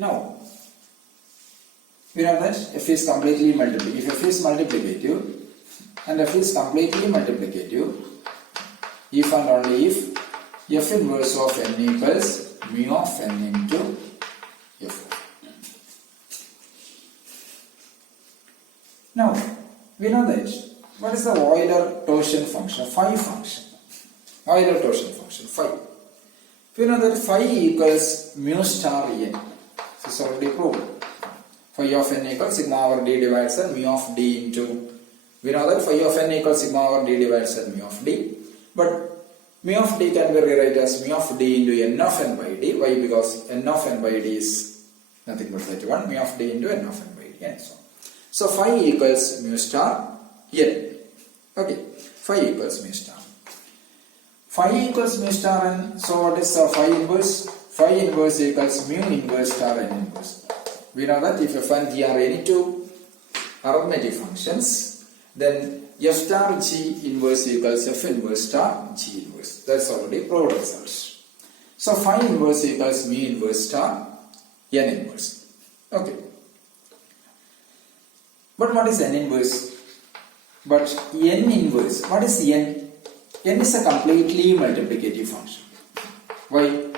Now, we know that f is completely multiplicative. If f is multiplicative and f is completely multiplicative, if and only if f inverse of n equals mu of n into f. Now, we know that what is the Euler torsion function? Phi function. Euler torsion function, phi. We know that phi equals mu star n. This is already proved. Phi of n equals sigma over d divided by mu of d into. We know that phi of n equals sigma over d divided by mu of d. But mu of d can be rewritten as mu of d into n of n by d. Why? Because n of n by d is nothing but that one. Mu of d into n of n by d and so on. So phi equals mu star n. Okay. Phi equals mu star. Phi equals mu star n. So what is phi inverse? Phi inverse equals mu inverse star n inverse. We know that if f and g are any two arithmetic functions, then f star g inverse equals f inverse star g inverse. That's already proved results. So phi inverse equals mu inverse star n inverse. Okay. But what is n inverse? But n inverse, what is n? N is a completely multiplicative function. Why?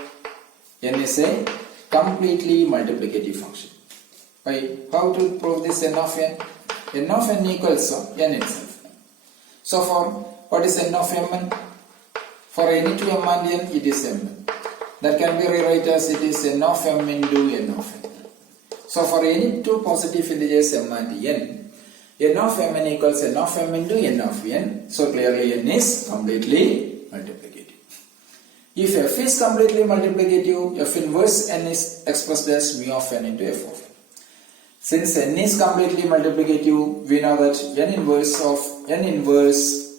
N is a completely multiplicative function. Why? How to prove this n of n? N of n equals n itself. So for what is n of mn? For any two m and n, it is mn. That can be rewritten as it is n of m into n of n. So for any two positive integers m and n of mn equals n of m into n of n. So clearly n is completely multiplicative. If f is completely multiplicative, f inverse n is expressed as mu of n into f of n. Since n is completely multiplicative, we know that n inverse of n equals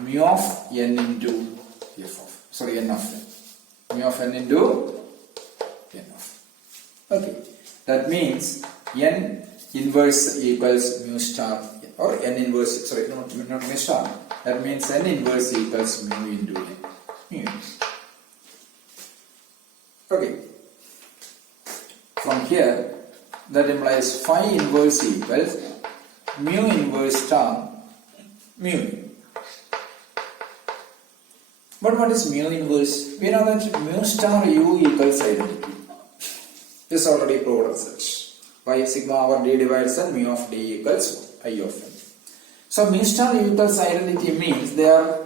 mu of n into f of n of n. Mu of n into n of. Okay, that means n inverse equals mu star or n inverse, sorry, not mu star. That means n inverse equals mu into n. Mu. Okay. From here, that implies phi inverse equals mu inverse star mu. But what is mu inverse? We know that mu star u equals identity. This already proved results. By sigma over d divided by mu of d equals I of n. So mu star u equals identity means they are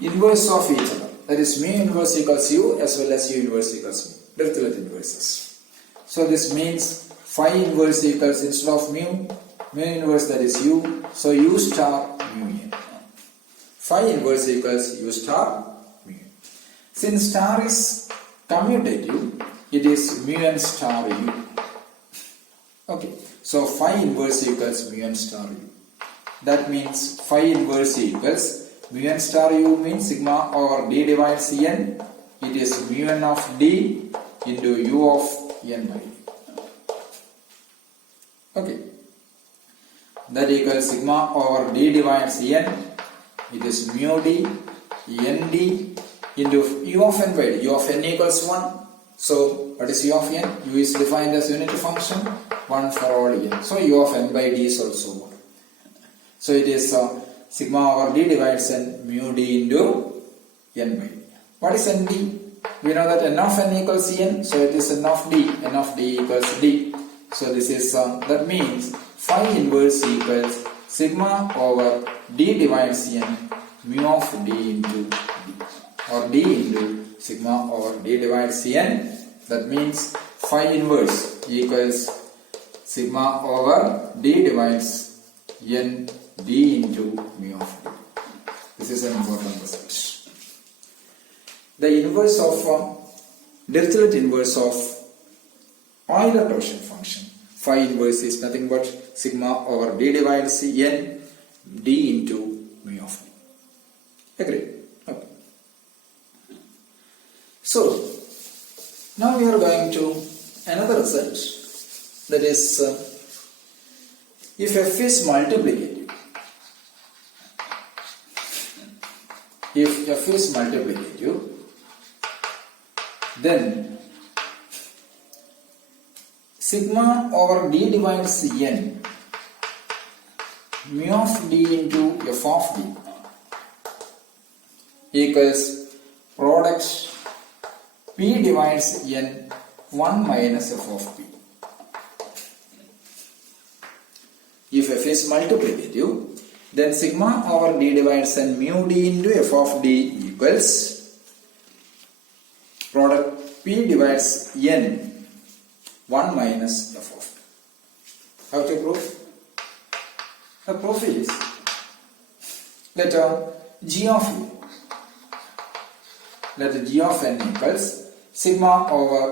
inverse of each other. That is mu inverse equals u as well as u inverse equals mu. Dirichlet inverses. So this means phi inverse equals instead of mu inverse that is u. So u star mu n. Phi inverse equals u star mu n. Since star is commutative, it is mu n star u. Okay, so phi inverse equals mu n star u. That means phi inverse equals mu n star u means sigma over d divides n. It is mu n of d into u of n by d. Okay, that equals sigma over d divides n. It is mu d nd into u of n by d. U of n equals 1. So what is u of n? U is defined as unity function. 1 for all n. So u of n by d is also 1. So it is sigma over d divides n mu d into n by d. What is nd? We know that n of n equals n. So it is n of d. N of d equals d. So this is that means phi inverse equals sigma over d divides n mu of d into d. Or d into sigma over d divides n. That means phi inverse equals sigma over d divides n d into mu of d. This is an important result. The inverse of Dirichlet inverse of Euler torsion function. Phi inverse is nothing but sigma over d divides n d into mu of d. Agree? Okay. So now we are going to another result. That is, if f is multiplicative, then sigma over d divides n mu of d into f of d equals product p divides n 1 minus f of p. If f is multiplicative, then sigma over d divides n mu d into f of d equals product p divides n 1 minus f of p. How to prove? The proof is, let g of n, let g of n equals sigma over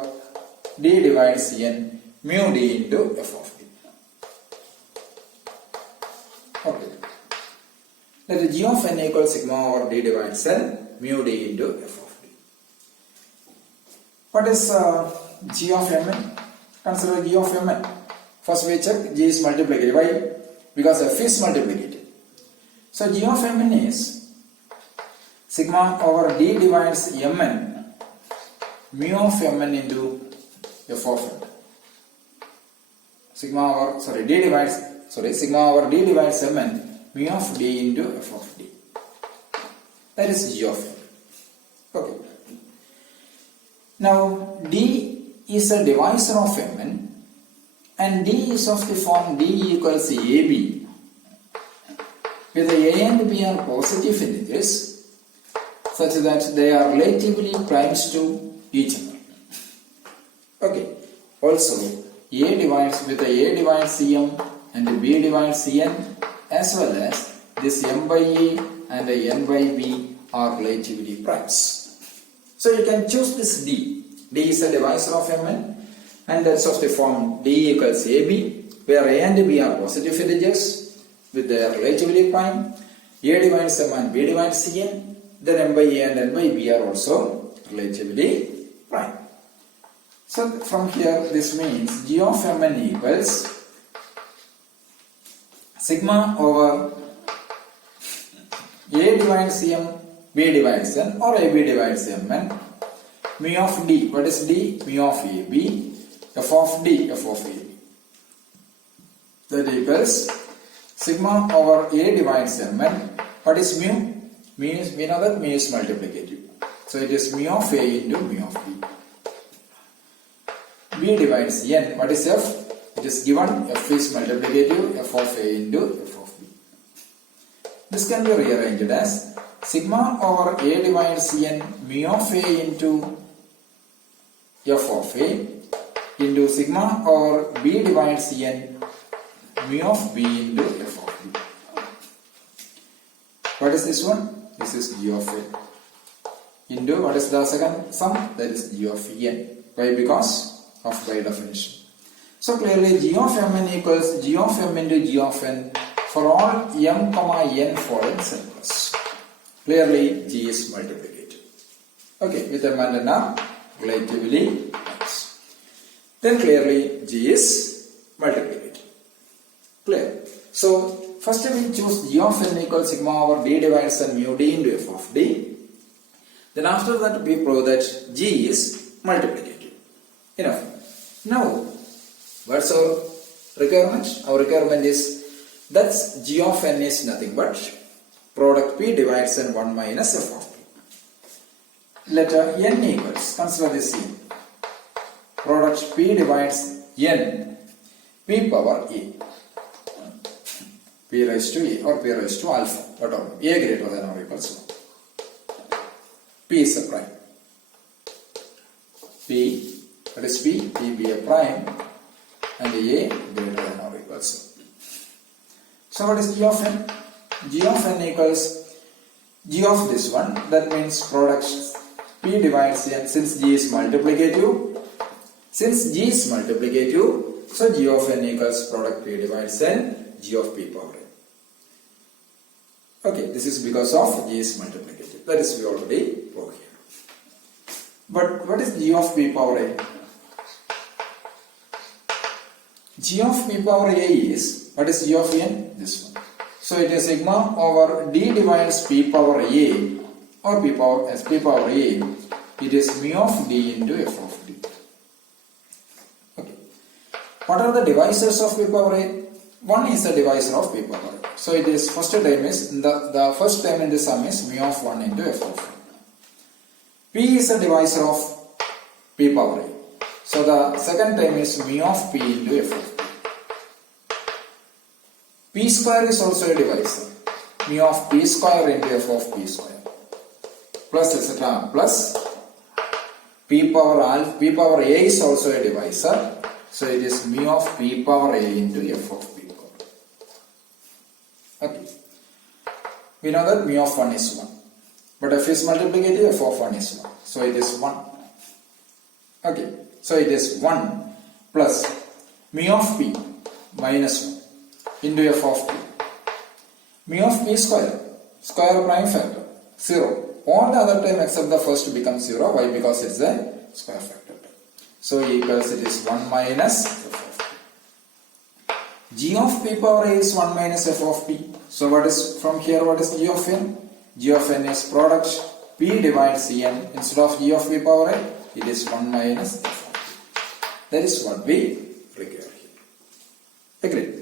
d divides n mu d into f of d. Okay. Let g of n equals sigma over d divides n mu d into f of d. What is g of mn? Consider g of mn. First we check g is multiplicative. Why? Because f is multiplicative. So g of mn is sigma over d divides mn mu of mn into f of n. Sigma over d divides mn mu of d into f of d. That is g of n. Okay. Now d is a divisor of mn and d is of the form d equals ab, where the a and b are positive integers such that they are relatively primes to each other. Okay. Also, a divides with a divides m and b divides n, as well as this m by a and n by b are relatively primes. So you can choose this d. D is a divisor of mn and that's of the form d equals ab, where a and b are positive integers with their relatively prime. A divides m and b divides n, then m by a and n by b are also relatively prime. So from here this means g of mn equals sigma over a divides m, b divides n, or ab divides mn mu of d. What is d? Mu of ab, f of d, f of ab. That equals sigma over a divides mn. What is mu? Mu is, we know that mu is multiplicative. So it is mu of a into mu of b. B divides n. What is f? It is given f is multiplicative, f of a into f of b. This can be rearranged as sigma over a divides n mu of a into f of a into sigma over b divides n mu of b into f of b. What is this one? This is g of a into what is the second sum? That is g of n. Why? Because of by definition. So clearly g of mn equals g of m into g of n for all m comma n foreign samples. Clearly g is multiplicative. Okay, with m and n are relatively nice. Then clearly g is multiplicative. Clear? So first we choose g of n equals sigma over d divides n mu d into f of d. Then after that we prove that g is multiplicative. Enough. Now, what's our requirement? Our requirement is that g of n is nothing but product p divides n 1 minus f of p. Let n equals, consider this n. Product p divides n p power a. P raised to a or p raised to alpha, whatever. A greater than or equals 1. P is a prime. P, what is p? P be a prime and a greater than or equals 1. So what is g of n? G of n equals g of this one. That means product p divides n. Since g is multiplicative, so g of n equals product p divides n g of p power n. Okay, this is because of g is multiplicative. That is we already proved here. But what is g of p power a? G of p power a is, what is g of n? This one. So it is sigma over d divides p power a or p power as p power a. It is mu of d into f of d. Okay. What are the divisors of p power a? 1 is the divisor of p power a. So it is first term is the first term in the sum is mu of 1 into f of 1. P is the divisor of p power a. So the second term is mu of p into f of p. P square is also a divisor. Mu of p square into f of p square. Plus etc. Plus p power a is also a divisor. So it is mu of p power a into f of p power. Okay. We know that mu of 1 is 1. But f is multiplicative, f of 1 is 1. So it is 1. Okay. So it is 1 plus mu of p minus 1 into f of p. Mu of p square, square prime factor, 0. All the other term except the first becomes 0. Why? Because it's a square factor. So equals it is 1 minus f of p. G of p power a is 1 minus f of p. So what is from here? What is g of n? G of n is product p divides n. Instead of g of p power a, it is 1 minus f of p. That is what we require here. Agreed.